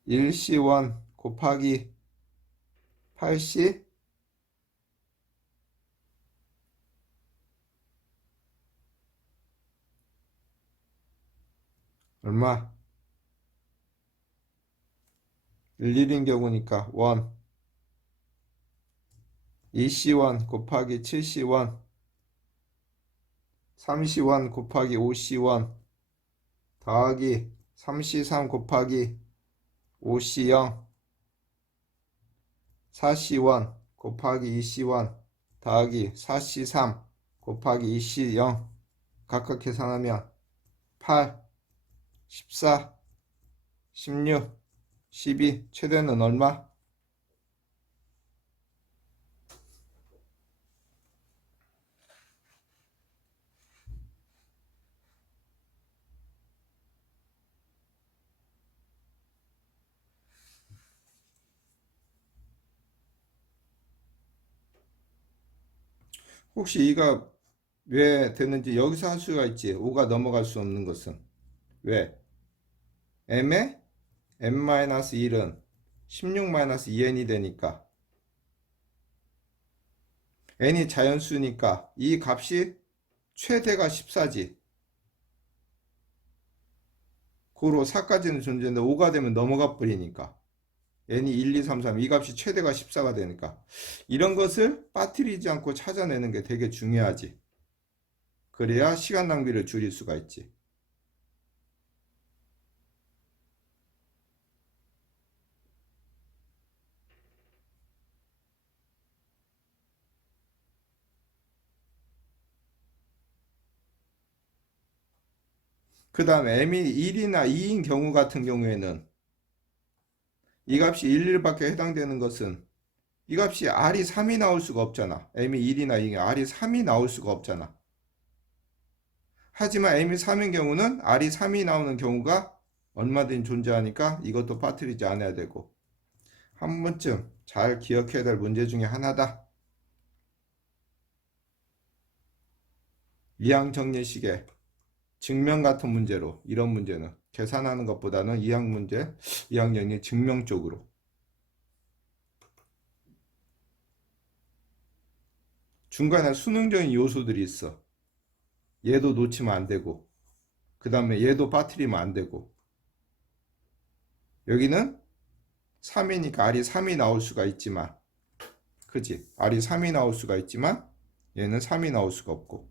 일C1 곱하기 8C 얼마? 11인 경우니까 1. 2C1 곱하기 7C1 3C1 곱하기 5C1 더하기 3C3 곱하기 5C0 4C1 곱하기 2C1 더하기 4C3 곱하기 2C0 각각 계산하면 8, 14, 16, 12 최대는 얼마? 혹시 이가 왜 되는지 여기서 할 수가 있지. 5가 넘어갈 수 없는 것은 왜? m에 m-1은 16-2n이 되니까 n이 자연수니까 이 값이 최대가 14지. 고로 4까지는 존재인데 5가 되면 넘어가 버리니까 n이 1, 2, 3, 3 이 값이 최대가 14가 되니까 이런 것을 빠뜨리지 않고 찾아내는 게 되게 중요하지. 그래야 시간 낭비를 줄일 수가 있지. 그 다음에 m이 1이나 2인 경우 같은 경우에는 이 값이 1, 1밖에 해당되는 것은 이 값이 r이 3이 나올 수가 없잖아. m이 1이나 2인 r이 3이 나올 수가 없잖아. 하지만 m이 3인 경우는 r이 3이 나오는 경우가 얼마든지 존재하니까 이것도 빠뜨리지 않아야 되고, 한 번쯤 잘 기억해야 될 문제 중에 하나다. 이항 정리식의 증명 같은 문제로, 이런 문제는 계산하는 것보다는 이항 문제, 이항 정리 증명 쪽으로. 중간에 수능적인 요소들이 있어. 얘도 놓치면 안 되고, 그 다음에 얘도 빠뜨리면 안 되고. 여기는 3이니까 r이 3이 나올 수가 있지만, 그지? r이 3이 나올 수가 있지만 얘는 3이 나올 수가 없고.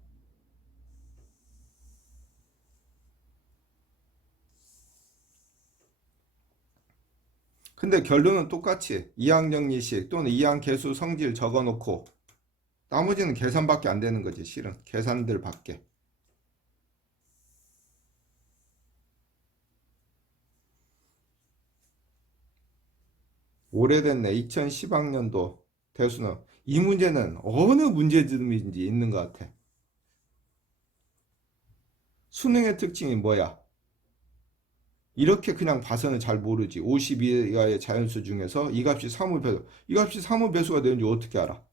근데 결론은 똑같이 이항정리식 또는 이항계수 성질 적어놓고 나머지는 계산밖에 안 되는 거지. 실은 계산들 밖에. 오래됐네. 2010학년도 대수능. 이 문제는 어느 문제점인지 있는 것 같아. 수능의 특징이 뭐야? 이렇게 그냥 봐서는 잘 모르지. 50 이하의 자연수 중에서 이 값이 3의 배수. 이 값이 3의 배수가 되는지 어떻게 알아?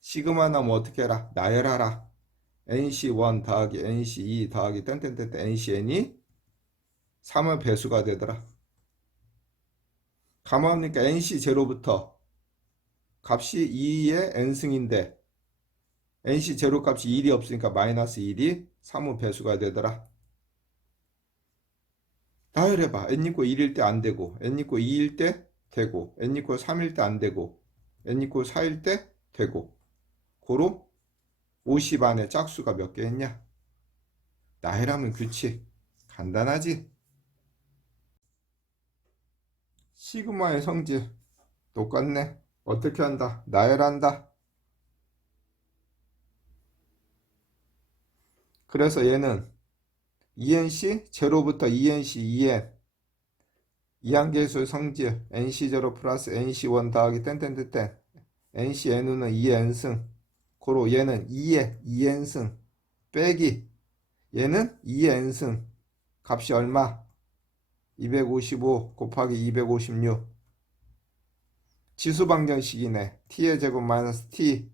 시그마 나면 어떻게 알아? 나열하라. NC1 더하기 NC2 더하기 땡땡땡 NCN이 3의 배수가 되더라. 가만보니까 NC0부터 값이 2의 n승인데 NC0 값이 1이 없으니까 마이너스 1이 3의 배수가 되더라. 나열해봐. n 있고 1일 때 안 되고, n 있고 2일 때 되고, n 있고 3일 때 안 되고, n 있고 4일 때 되고. 고로 50 안에 짝수가 몇 개 있냐? 나열하면 그치. 간단하지? 시그마의 성질 똑같네. 어떻게 한다? 나열한다. 그래서 얘는 ENC 제로부터 ENC 2N 이항계수의 성질 NC0 플러스 NC1 더하기 땡땡땡땡 NCN우는 2N승 고로 얘는 2의 2N승 빼기 얘는 2N승 값이 얼마? 255 곱하기 256 지수방정식이네. t의 제곱 마이너스 t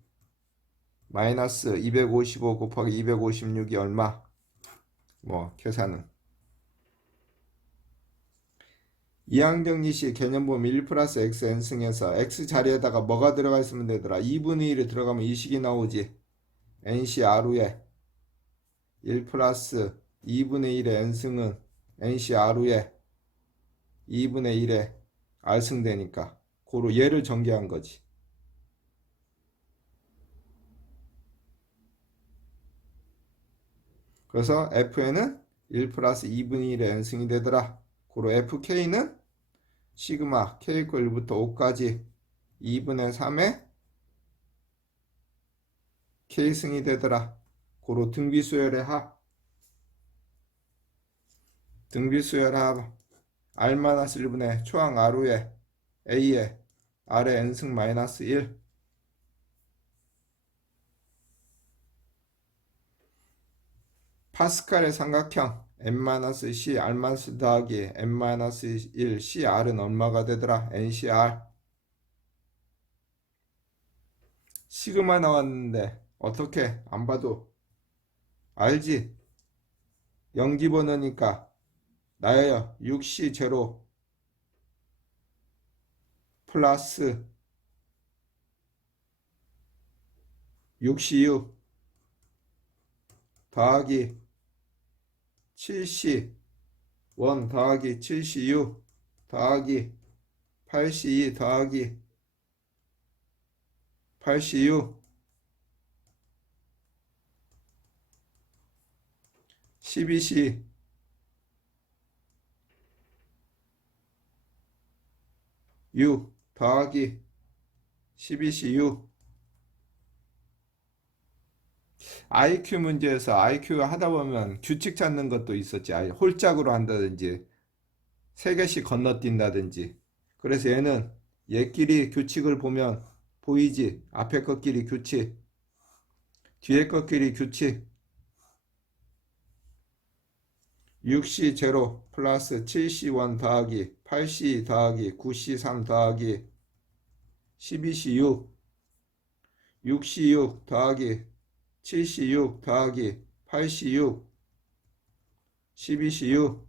마이너스 255 곱하기 256이 얼마? 뭐 계산은 이항정리식 개념 보면 1 플러스 x n승에서 x 자리에다가 뭐가 들어가 있으면 되더라. 2분의 1이 들어가면 이 식이 나오지. nc r에 1 플러스 2분의 1의 n승은 nc r에 2분의 1의 r승 되니까 고로 얘를 전개한 거지. 그래서 fn은 1 플러스 2분의 1의 n승이 되더라. 고로 fk는 시그마 k 이퀄 1부터 5까지 2분의 3의 k승이 되더라. 고로 등비수열의 합 R-1분의 초항 R의 A의 R의 N승 마이너스 1 파스칼의 삼각형 M-C R- 더하기 M-1 CR은 얼마가 되더라? NCR 시그마 나왔는데 어떻게 안 봐도 알지? 0 집어넣으니까 나야 6C0 플러스 6C6 더하기 7C1 더하기 7C6 더하기 8C2 더하기 8C6 12C 6 더하기 12C6 IQ 문제에서 IQ 하다 보면 규칙 찾는 것도 있었지. 홀짝으로 한다든지, 세 개씩 건너뛴다든지. 그래서 얘는 얘끼리 규칙을 보면 보이지. 앞에 것끼리 규칙, 뒤에 것끼리 규칙. 6C0 플러스 7C1 더하기 8C 더하기 9C3 더하기 12C6 6C6 더하기 7C6 더하기 8C6 12C6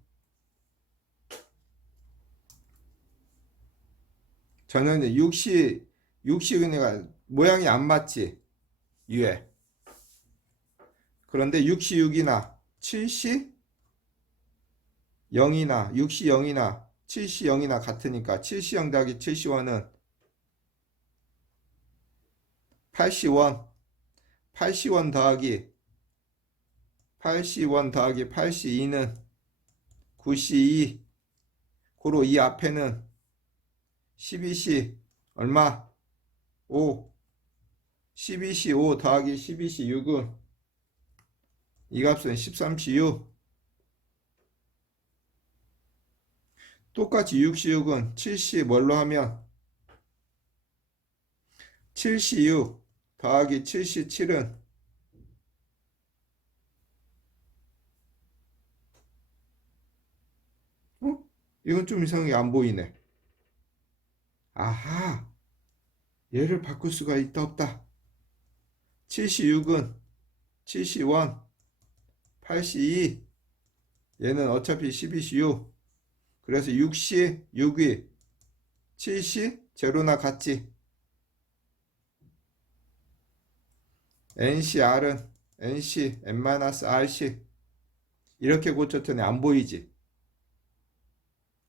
저는 6C6이니까 모양이 안 맞지 위에. 그런데 6C6이나 7C 0이나 6C 0이나 7C 0이나 같으니까 7C 0 더하기 7C 1은 8C 1 8C 1 더하기 8C 1 더하기 8C 2는 9C 2 고로 이 앞에는 12C 얼마? 5 12C 5 더하기 12C 6은 이 값은 13C 6 똑같이 6C6은 7C 뭘로 하면 7C6 더하기 7C7은 이건 좀 이상하게 안 보이네. 아하, 얘를 바꿀 수가 있다 없다. 7C6은 7C1 8C2 얘는 어차피 12C6 그래서 6C 6이 7C 제로나 같지. NCR은 NC N-RC 이렇게 고쳤더니 안 보이지.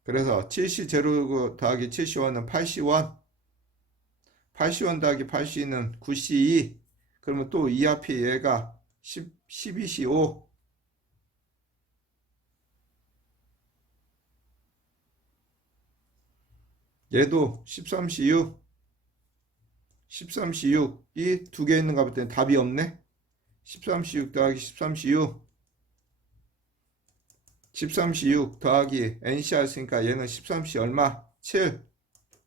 그래서 7C 제로 더하기 7C1은 8C1 8C1 더하기 8C는 9C2 그러면 또 이 앞에 얘가 12C5 얘도 13C6 13C6이 두 개 있는가 봤더니 답이 없네. 13C6 더하기 13C6 13C6 더하기 NCR 쓰니까 얘는 13C 얼마? 7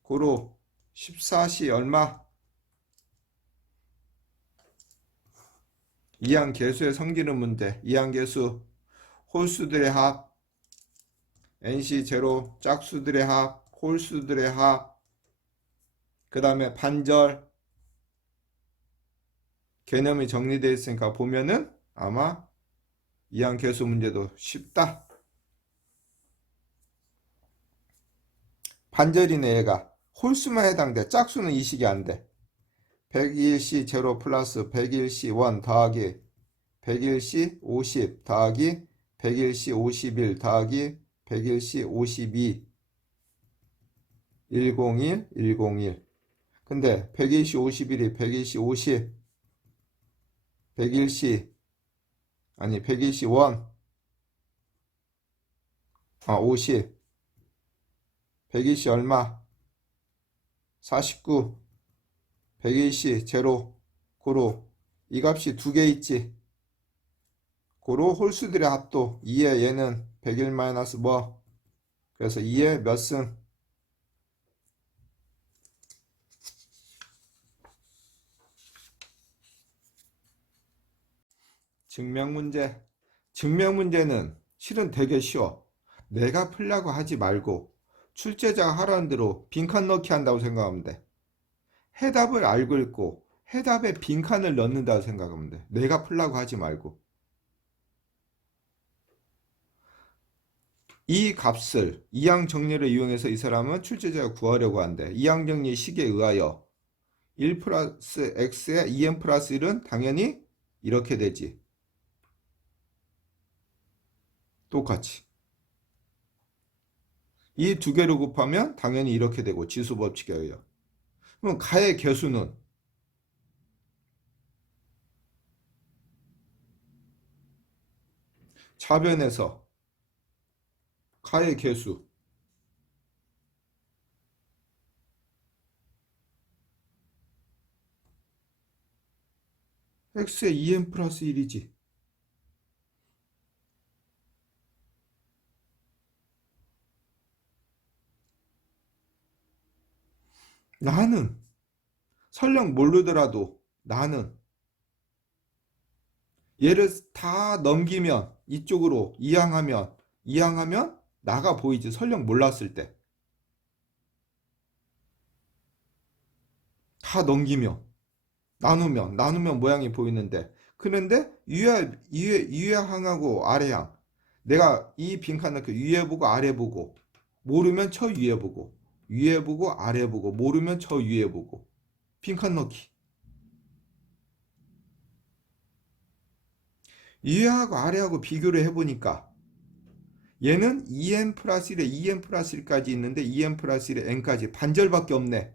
고로 14C 얼마? 이항계수의 성질은 문제. 이항계수 홀수들의 합 NC0 짝수들의 합 홀수들의 합 그 다음에 반절 개념이 정리되어 있으니까 보면은 아마 이항계수 문제도 쉽다. 반절이네 얘가. 홀수만 해당돼. 짝수는 이식이 안 돼. 101C0 플러스 101C1 더하기 101C50 더하기 101C51 더하기 101C52 101 101 근데 101C51이 101C50 101C 아니 101C1 50 101C 얼마? 49 101C 제로 고로 이 값이 두 개 있지. 고로 홀수들의 합도 2에 얘는 101 마이너스 뭐 그래서 2에 몇 승? 증명문제. 증명문제는 실은 되게 쉬워. 내가 풀려고 하지 말고 출제자가 하라는 대로 빈칸 넣기 한다고 생각하면 돼. 해답을 알고 있고 해답에 빈칸을 넣는다고 생각하면 돼. 내가 풀려고 하지 말고. 이 값을 이항 정리를 이용해서 이 사람은 출제자가 구하려고 한대. 이항 정리 식에 의하여 1 플러스 x에 2n 플러스 1은 당연히 이렇게 되지. 똑같이. 이 두 개를 곱하면 당연히 이렇게 되고 지수 법칙에 의하여. 그럼 가의 개수는 좌변에서 가의 개수 x의 2n 플러스 1이지. 나는 설령 모르더라도 나는 얘를 다 넘기면 이쪽으로 이항하면 나가 보이지. 설령 몰랐을 때. 다 넘기면 나누면 모양이 보이는데, 그런데 위에항하고 아래항, 내가 이 빈칸을 위에 보고 아래 보고, 모르면 저 위에 보고, 위에 보고 아래 보고, 모르면 저 위에 보고, 빈칸 넣기. 위에하고 아래하고 비교를 해보니까 얘는 2n 플러스 1에 2n 플러스 1까지 있는데 2n 플러스 1에 n까지 반절밖에 없네.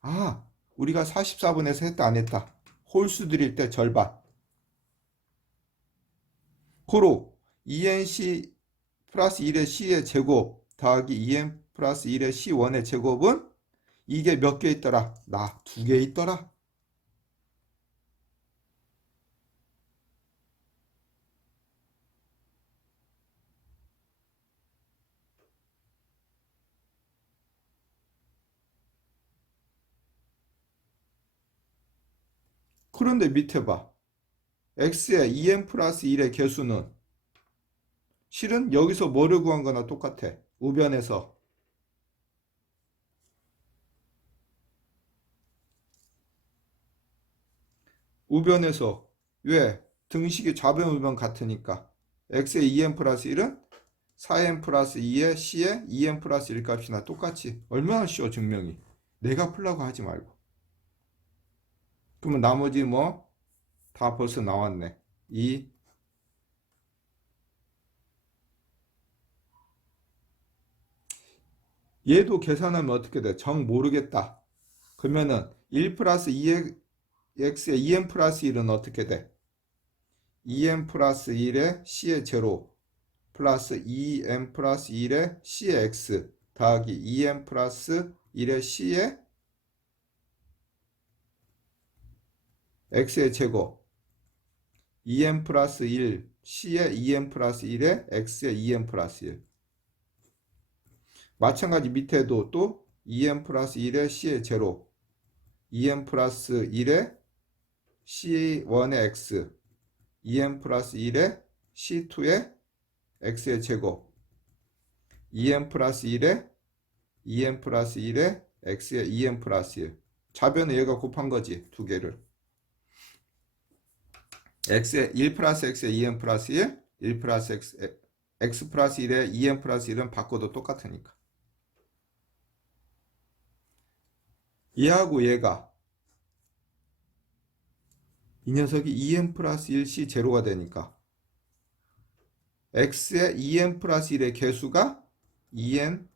아, 우리가 44분에서 했다 안 했다. 홀수 드릴 때 절반. 고로 2nc 플러스 1의 c의 제곱 더하기 2n 플러스 1의 c1의 제곱은 이게 몇 개 있더라? 나 2개 있더라. 그런데 밑에 봐. x의 2n 플러스 1의 개수는 실은 여기서 뭐를 구한 거나 똑같아. 우변에서. 왜? 등식이 좌변 우변 같으니까. x의 2n 플러스 1은 4n 플러스 2의 c의 2n 플러스 1 값이나 똑같이. 얼마나 쉬워 증명이. 내가 풀라고 하지 말고. 그러면 나머지 다 벌써 나왔네. 얘도 계산하면 어떻게 돼? 정 모르겠다. 그러면은 1 플러스 2x의 2n 플러스 1은 어떻게 돼? 2n 플러스 1의 c의 제로 플러스 2n 플러스 1의 c의 x 더하기 2n 플러스 1의 c의 x의 제곱 2n 플러스 1 c의 2n 플러스 1의 x의 2n 플러스 1. 마찬가지 밑에도 또 2n 플러스 1의 c의 제로 2n 플러스 1의 c1의 x 2n 플러스 1의 c2의 x의 제곱 2n 플러스 1의 2n 플러스 1의 x의 2n 플러스 1. 좌변에 얘가 곱한 거지. 두 개를. x의 1 플러스 x의 2n 플러스 1 플러스 x 플러스 1의 2n 플러스 1은 바꿔도 똑같으니까. 얘하고 얘가 이 녀석이 2n 플러스 1c 제로가 되니까 x의 2n 플러스 1의 개수가 2n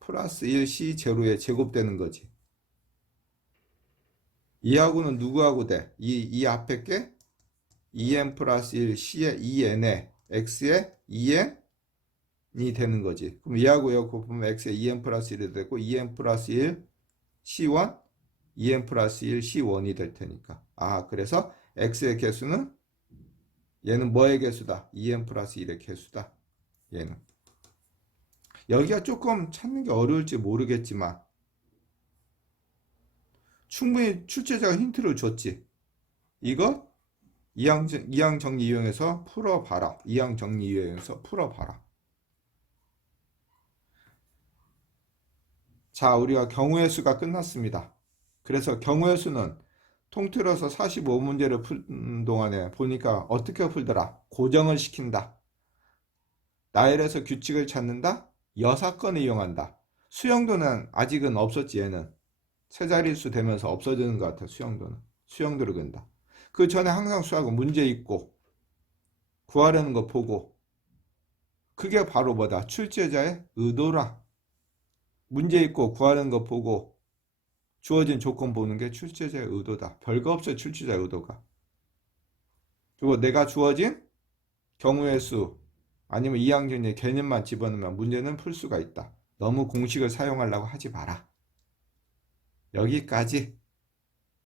플러스 1c 제로의 제곱되는 거지. 얘하고는 누구하고 돼? 이 앞에 게 2n 플러스 1 c의 2n에 x의 2n이 되는 거지. 그럼 얘하고 얘하고 곱하면 x의 2n 플러스 1이 되고 2n 플러스 1 c1 2n 플러스 1 c1이 될 테니까. 그래서 x의 개수는 얘는 뭐의 개수다? 2n 플러스 1의 개수다. 얘는. 여기가 조금 찾는 게 어려울지 모르겠지만 충분히 출제자가 힌트를 줬지. 이거 이항 정리 이용해서 풀어봐라. 이항 정리 이용해서 풀어봐라. 자, 우리가 경우의 수가 끝났습니다. 그래서 경우의 수는 통틀어서 45문제를 푸는 동안에 보니까 어떻게 풀더라? 고정을 시킨다. 나열해서 규칙을 찾는다. 여사건을 이용한다. 수영도는 아직은 없었지. 얘는 세 자릿수 되면서 없어지는 것 같아. 수영도를 근다. 그 전에 항상 수하고 문제 있고 구하려는 거 보고, 그게 바로 뭐다? 출제자의 의도라. 문제 있고 구하려는 거 보고 주어진 조건 보는 게 출제자의 의도다. 별거 없어요. 출제자의 의도가. 그리고 내가 주어진 경우의 수 아니면 이항정리의 개념만 집어넣으면 문제는 풀 수가 있다. 너무 공식을 사용하려고 하지 마라. 여기까지.